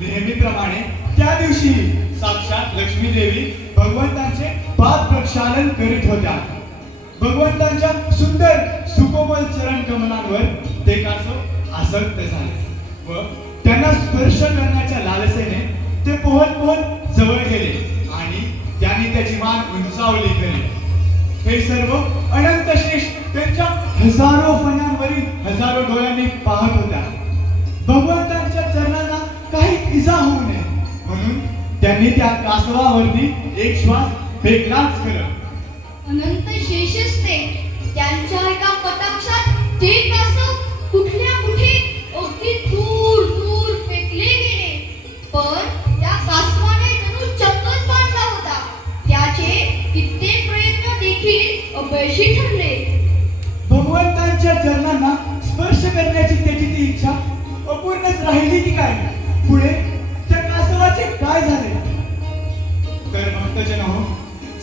नेहमीप्रमाणे त्या दिवशी साक्षात लक्ष्मी देवी भगवंतांचे पाद प्रक्षालन करीत होत्या. भगवंतांच्या सुंदर सुकोमल चरण कमलांवर ते कासव आसक्त झाले व त्यांना स्पर्श करण्याच्या लालसेने ते पोहत पोहत जवळ गेले आणि त्यांनी त्याची मान उंचावली केली. हे सर्व अनंत शेष त्यांच्या हजारो फण्यांवरील हजारो डोळ्यांनी पाहत होत्या. भगवंत काही इजा होऊ नये. म्हणून त्यांनी त्या कासवावरती एक श्वास फेकलाच खरं. अनंत शेषच ते त्यांच्या एका कटाक्षात ते कासव कुठल्या कुठे अगदी दूर दूर फेकले गेले. पण त्या कासवाने जणू चक्कच बांधला होता. त्याचे कित्येक प्रयत्न देखील अपयशी पुढे त्या कासवाचे काय झाले? तर भक्तजन हो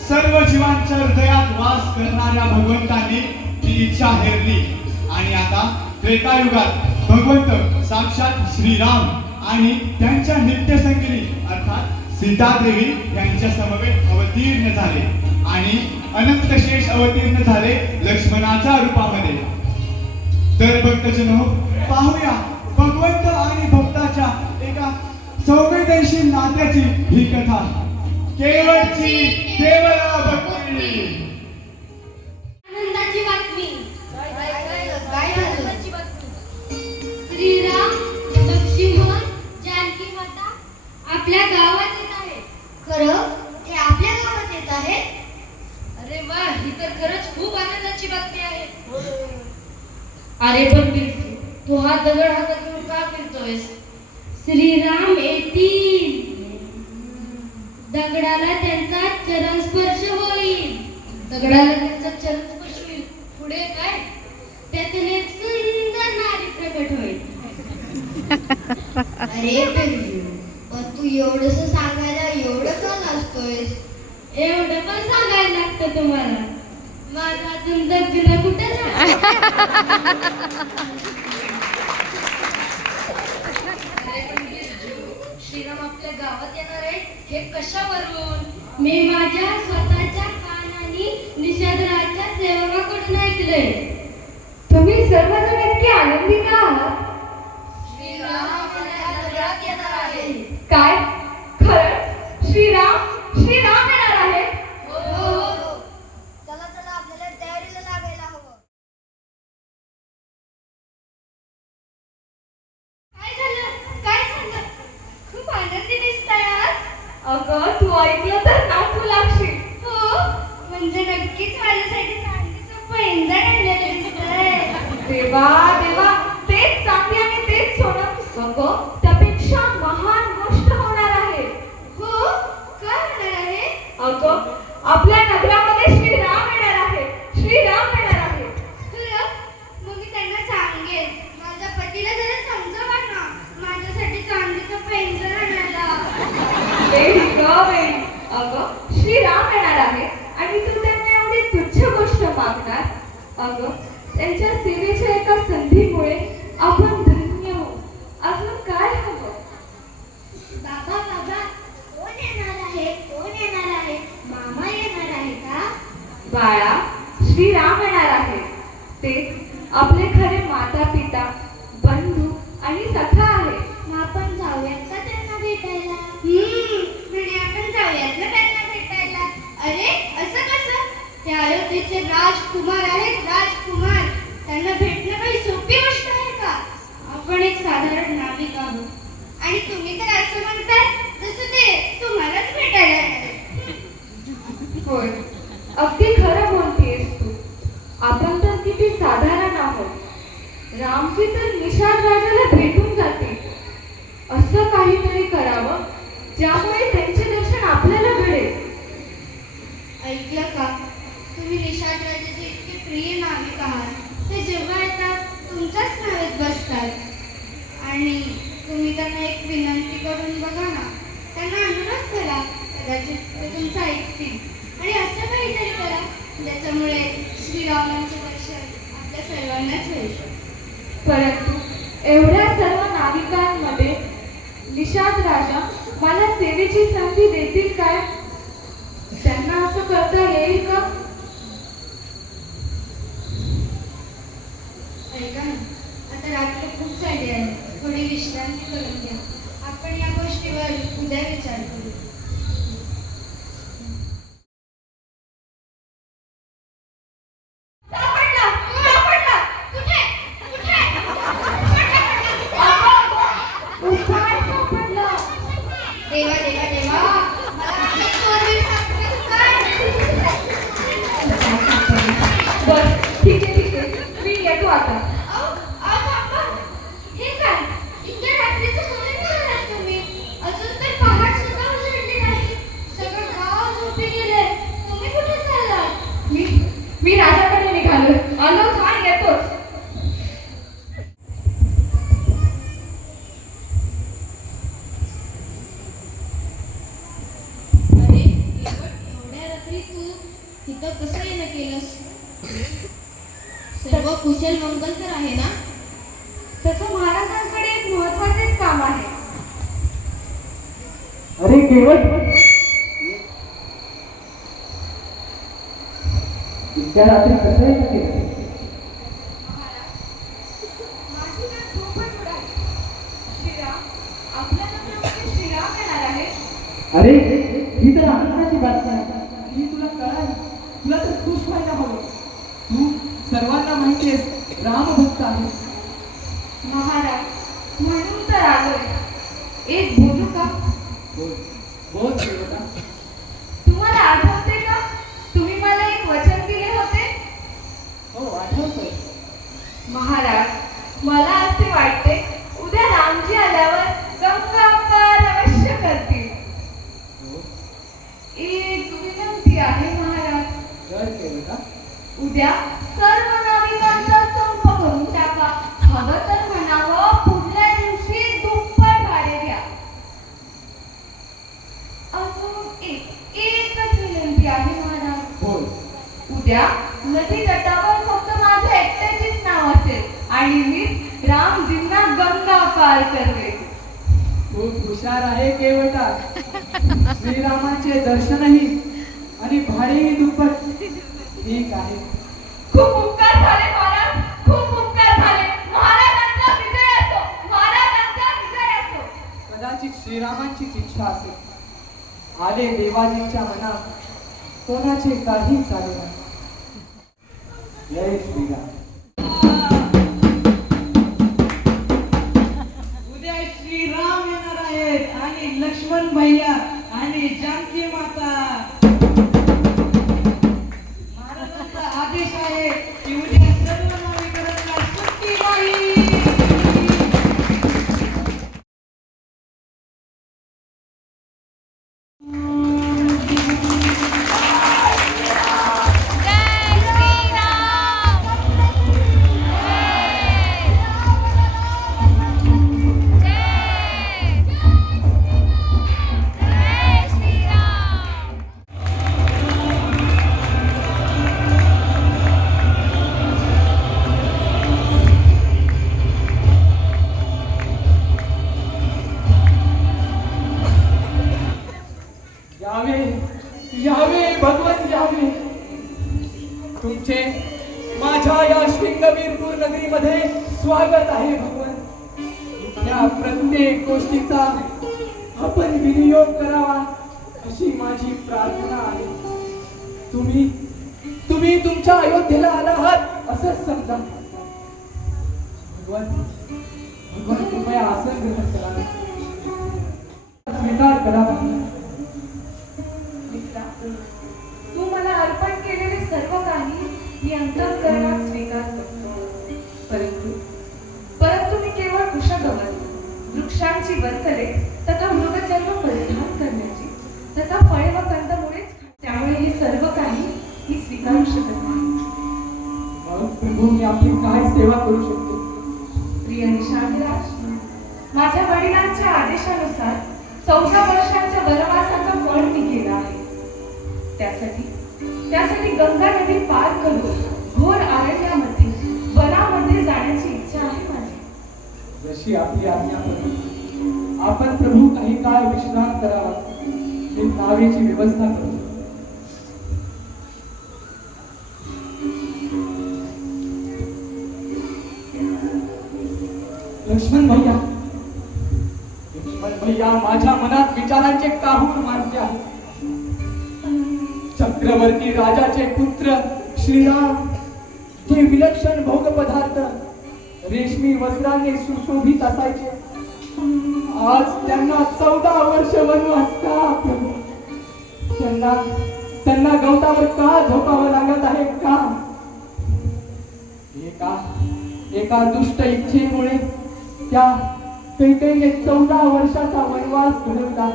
सर्व जीवांच्या हृदयात वास करणाऱ्या भगवंतांनी ती इच्छा हेरली. आणि आता त्रेतायुगात भगवंत साक्षात श्रीराम आणि त्यांच्या नित्य संगिनी अर्थात सीतादेवी यांच्या समवेत अवतीर्ण झाले आणि अनंत शेष अवतीर्ण झाले लक्ष्मणाच्या रूपामध्ये. तर भक्तजन हो पाहूया भगवंत आणि भक्ता संवेदनशील नात्याची ही कथा. केवळची केवळ भक्ती आनंदाची बातमी. काय झालं श्रीराम लक्ष्मण जानकी माता आपल्या गावात येत आहे खरं? ते आपल्या गावात येत आहे अरे वा ही तर खरंच खूप आनंदाची बातमी आहे. अरे पण तू हा दगड हातात घेऊन का फिरतोयस? श्रीराम येतील. दगडाला त्यांचा चरण स्पर्श होईल. दगडाला त्यांचा चरण स्पर्श होईल. पुढे काय? त्यातून एक सुंदर नारी प्रकट होईल. अरे पण तू एवढस सांगायला एवढं का एवढं पण सांगायला लागतं तुम्हाला. माझं अजून जगणं कुठं झालं अरे पण बिरजू श्रीराम आपल्या गावात येणार आहे. हे कशावरून? मी माझ्या स्वतःच्या कानाने निषादराच्या सेवकाकडून ऐकले तुम्ही सर्वजण इतके आनंदी का आहात. श्रीराम आपल्या येणार आहे काय खरंच श्रीराम श्रीराम येणार आहे हो हो चला चला आपल्याला तयारीला लागायला हवं काय झालं काय झालं खूप आनंदी दिसताय आज अगं तू ऐकलं तर नाचू लागशील हो म्हणजे नक्कीच माझ्यासाठी चांदीचं पैंजण आणलेलं दिसतंय देवा देवा तेच चांदी आणि तेच सोनं अगं त्यापेक्षा महान गोष्ट होणार आहे हो काय होणार आहे अगं आपल्या नगरामध्ये श्रीराम येणार आहे श्रीराम येणार आहे खरं मग मी त्यांना सांगेन माझ्या पतीला जरा समजावा ना माझ्यासाठी चांदीचं पैंजण आणायला वेळी ग वेळी अगं श्रीराम येणार आहे आणि तू त्यांना एवढी तुच्छ गोष्ट मागणार अगं त्यांच्या सेवेच्या एका संधीमुळे आपण धन्य होऊ अजून काय हवं? बाबा बाबा कोण येणार आहे? कोण येणार आहे? मामा येणार आहे का? बाळा श्रीराम येणार आहे. ते आपले खरे माता पिता बंधू आणि सखा आहे. मग आपण जाऊयात का त्यांना भेटायला? हम्म म्हणजे आपण जाऊयात ना त्यांना भेटायला? अरे असं कसं? ते अयोध्येचे राजकुमार आहेत राजकुमार. त्यांना भेटणं काही सोपी गोष्ट आहे का? आपण एक साधारण नाविक आहोत. आणि तुम्ही तर असं म्हणताय जसं ते तुम्हालाच भेटायला होय. अगदी खरं बोलतेस तू. आपण तर किती साधारण आहोत. रामजी तर निषाद राजाला भेटून जाते असं काहीतरी करावं ज्यामुळे त्यांचे दर्शन आपल्याला घडेल ऐकलं का तुम्ही निषाद राजाचे इतके प्रिय नाविक आहात ते जेव्हा येतात तुमच्याच नावेत बसतात आणि तुम्ही त्यांना एक विनंती करून बघा ना त्यांना अनुरोध करा कदाचित ते तुमचं ऐकतील. आणि असं काहीतरी करा ज्याच्यामुळे श्रीरामांचे दर्शन आपल्या सर्वांनाच होईल परंतु एवढ्या सर्व नाविकांमध्ये निषाद राजा मला सेवेची संधी देतील काय? त्यांना असं करता येईल का? ऐका ना. आता रात्र खूप झाली आहे. थोडी विश्रांती करून घ्या. आपण या गोष्टीवर उद्या विचार करू सापडला सापडला कुठे कुठे उपाय सापडला देवा देवा देवा मला आपल्या चोरवीर सापडेल काय बर ठीक आहे ठीक आहे मी येतो आता अहो, अहो, थांबा. हे काय इतक्या रात्रीचं कुठे चाललात तुम्ही अजून तर पहाट सुद्धा उजळली नाही सगळं गाव झोपी गेले तुम्ही कुठे चाललात मी मी राजाकडे निघालो आलोच हा येतोच अरे एवढ्या रात्री तू इथं कसं येणं केलंस सर्व कुशल मंगल तर आहे ना तसं महाराजांकडे एक महत्वाचेच काम आहे अरे केवळ इतक्या रात्री कसं ते आहे. अरे ही तर आनंदाची बातमी आहे ही तुला कळाली तुला तर खुश व्हायला हवं तू सर्वांना माहिती आहेस रामभक्त आहेस महाराज म्हणून तर आलोय एक बोलू का बोल बोल देवता तुम्हाला आठवते का तुम्ही मला एक वचन दिले होते हो आठवतोय महाराज मला असे वाटते उद्या रामजी आल्यावर गंगा पार अवश्य करतील हो एक विनंती आहे महाराज कर देवता उद्या सर्व नाविकांचा संप करून टाका हवं तर म्हणावं पुढल्या दिवशी दुप्पट भाडे द्या अजून एक एकच विनंती आहे महाराज बोल उद्या नदी तटावर फक्त माझं एकट्याचीच नाव असेल. आणि मीच रामजींना गंगा पार करते खूप हुशार आहे केवटा श्रीरामाचे दर्शनही आणि भाडेही दुप्पट. ठीक आहे. खूप उपकार झाले महाराज. खूप उपकार झाले. महाराजांचा विजय असो. महाराजांचा विजय असो. कदाचित श्रीरामांचीच इच्छा असेल. आले देवाजींच्या मनात. कोणाचे काही चाले नाही. जय श्रीराम उद्या श्रीराम येणार आहेत आणि लक्ष्मण भैया. तुम्ही तुम्ही तुमच्या अयोध्येला आला आहात असंच समजा. भगवान भगवान कृपया असं ग्रहण करा. स्वीकार करा. आपण प्रभू काही काळ विश्रांत करावा हे नावेची व्यवस्था करतो. लक्ष्मण भैया. लक्ष्मण भैया माझ्या मनात विचारांचे काहून मानते आहे? चक्रवर्ती राजाचे पुत्र श्रीराम हे विलक्षण भोग पदार्थ रेशमी वस्त्राने सुशोभित असायचे. आज त्यांना चौदा वर्ष वनवास का त्यांना त्यांना गवतावर का झोपावं लागत आहे का? एका एका दुष्ट इच्छेमुळे त्या कैकेने चौदा वर्षाचा वनवास घडवला.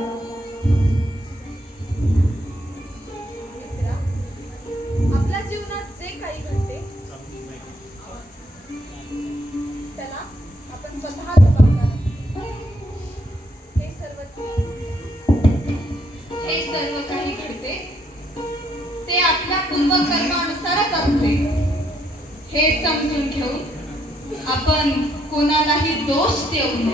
Все у нас.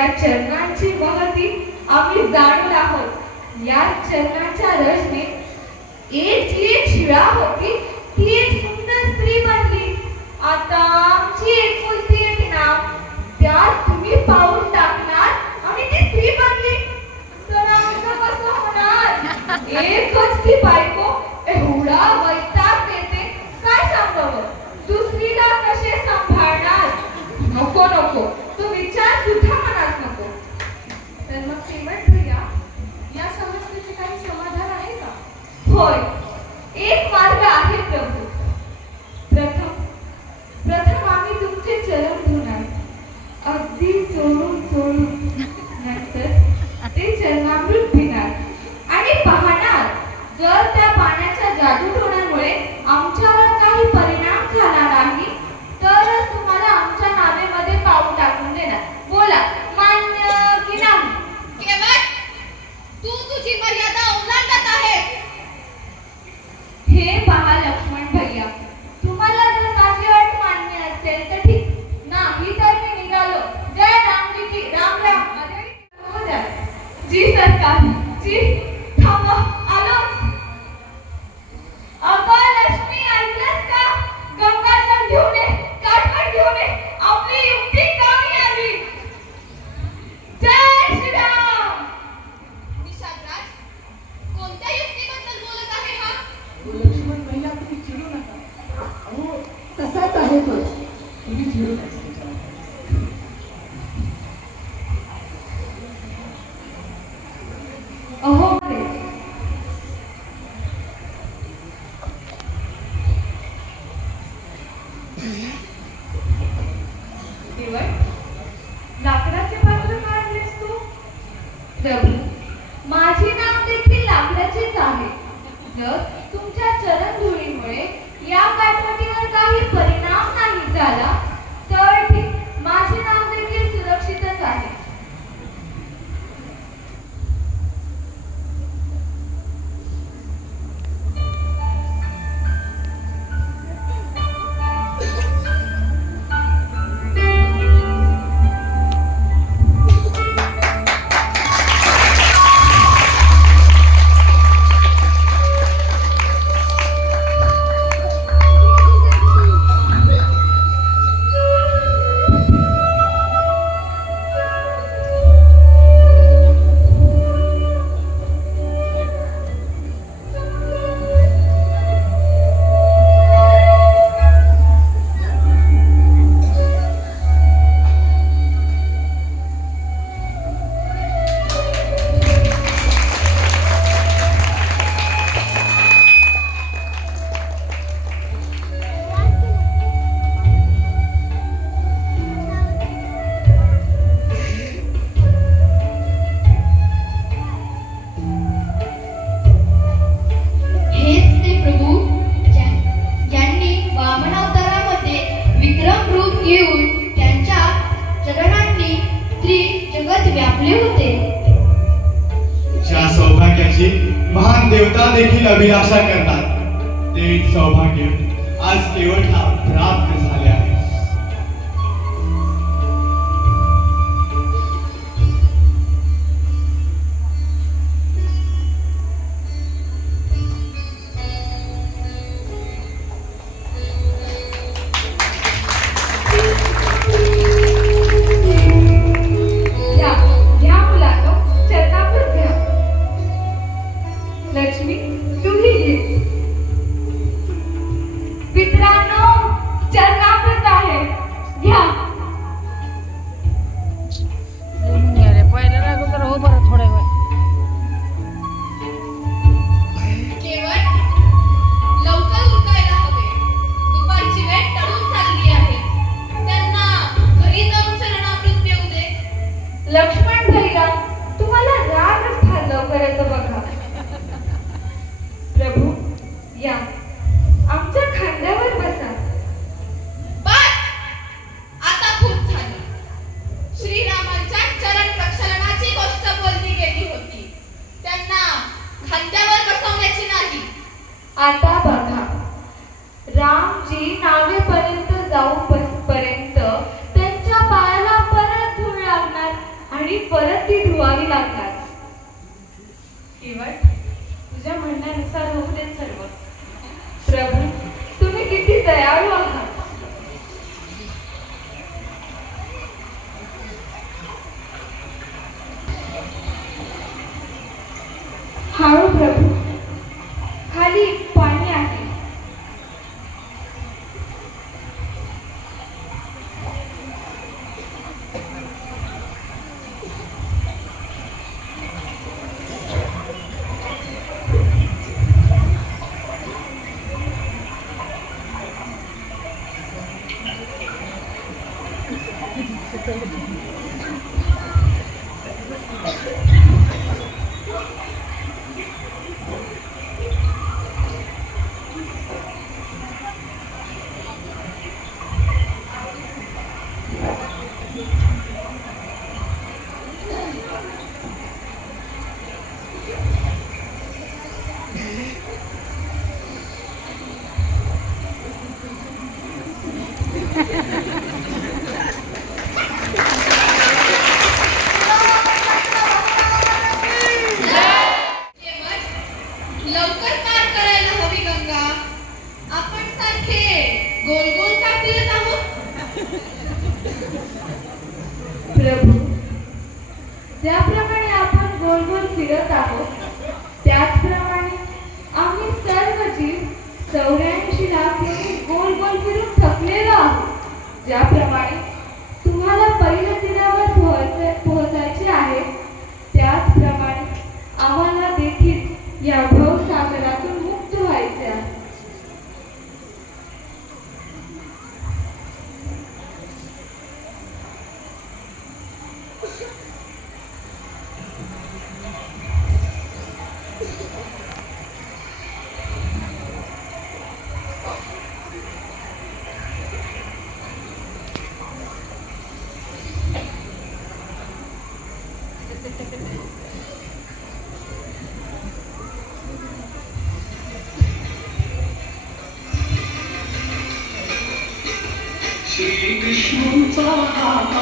या चरणांची महती आम्ही जाणून आहोत. या चरणाच्या रचने एक जी एक शिळा होती ती एक सुंदर स्त्री बनली. आता आमची एक मुलगी एक नाव त्यात तुम्ही पाहून टाकणार आणि ती स्त्री बनली. होणार. एकच ती बायको एवढा वैताग येते काय सांगावं? दुसरीला कसे सांभाळणार? नको नको. होय. एक मार्ग आहे प्रभू. प्रथम. प्रथम आम्ही तुमचे चरण धुणार. अगदी चोरून करण्याची महान देवता देखील अभिलाषा करतात. ते सौभाग्य. आज केवळ हा प्राप्त झाले आहे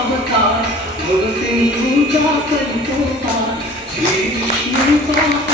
avatar, Bhagavati Ruja Kalipota, Sri Vishnu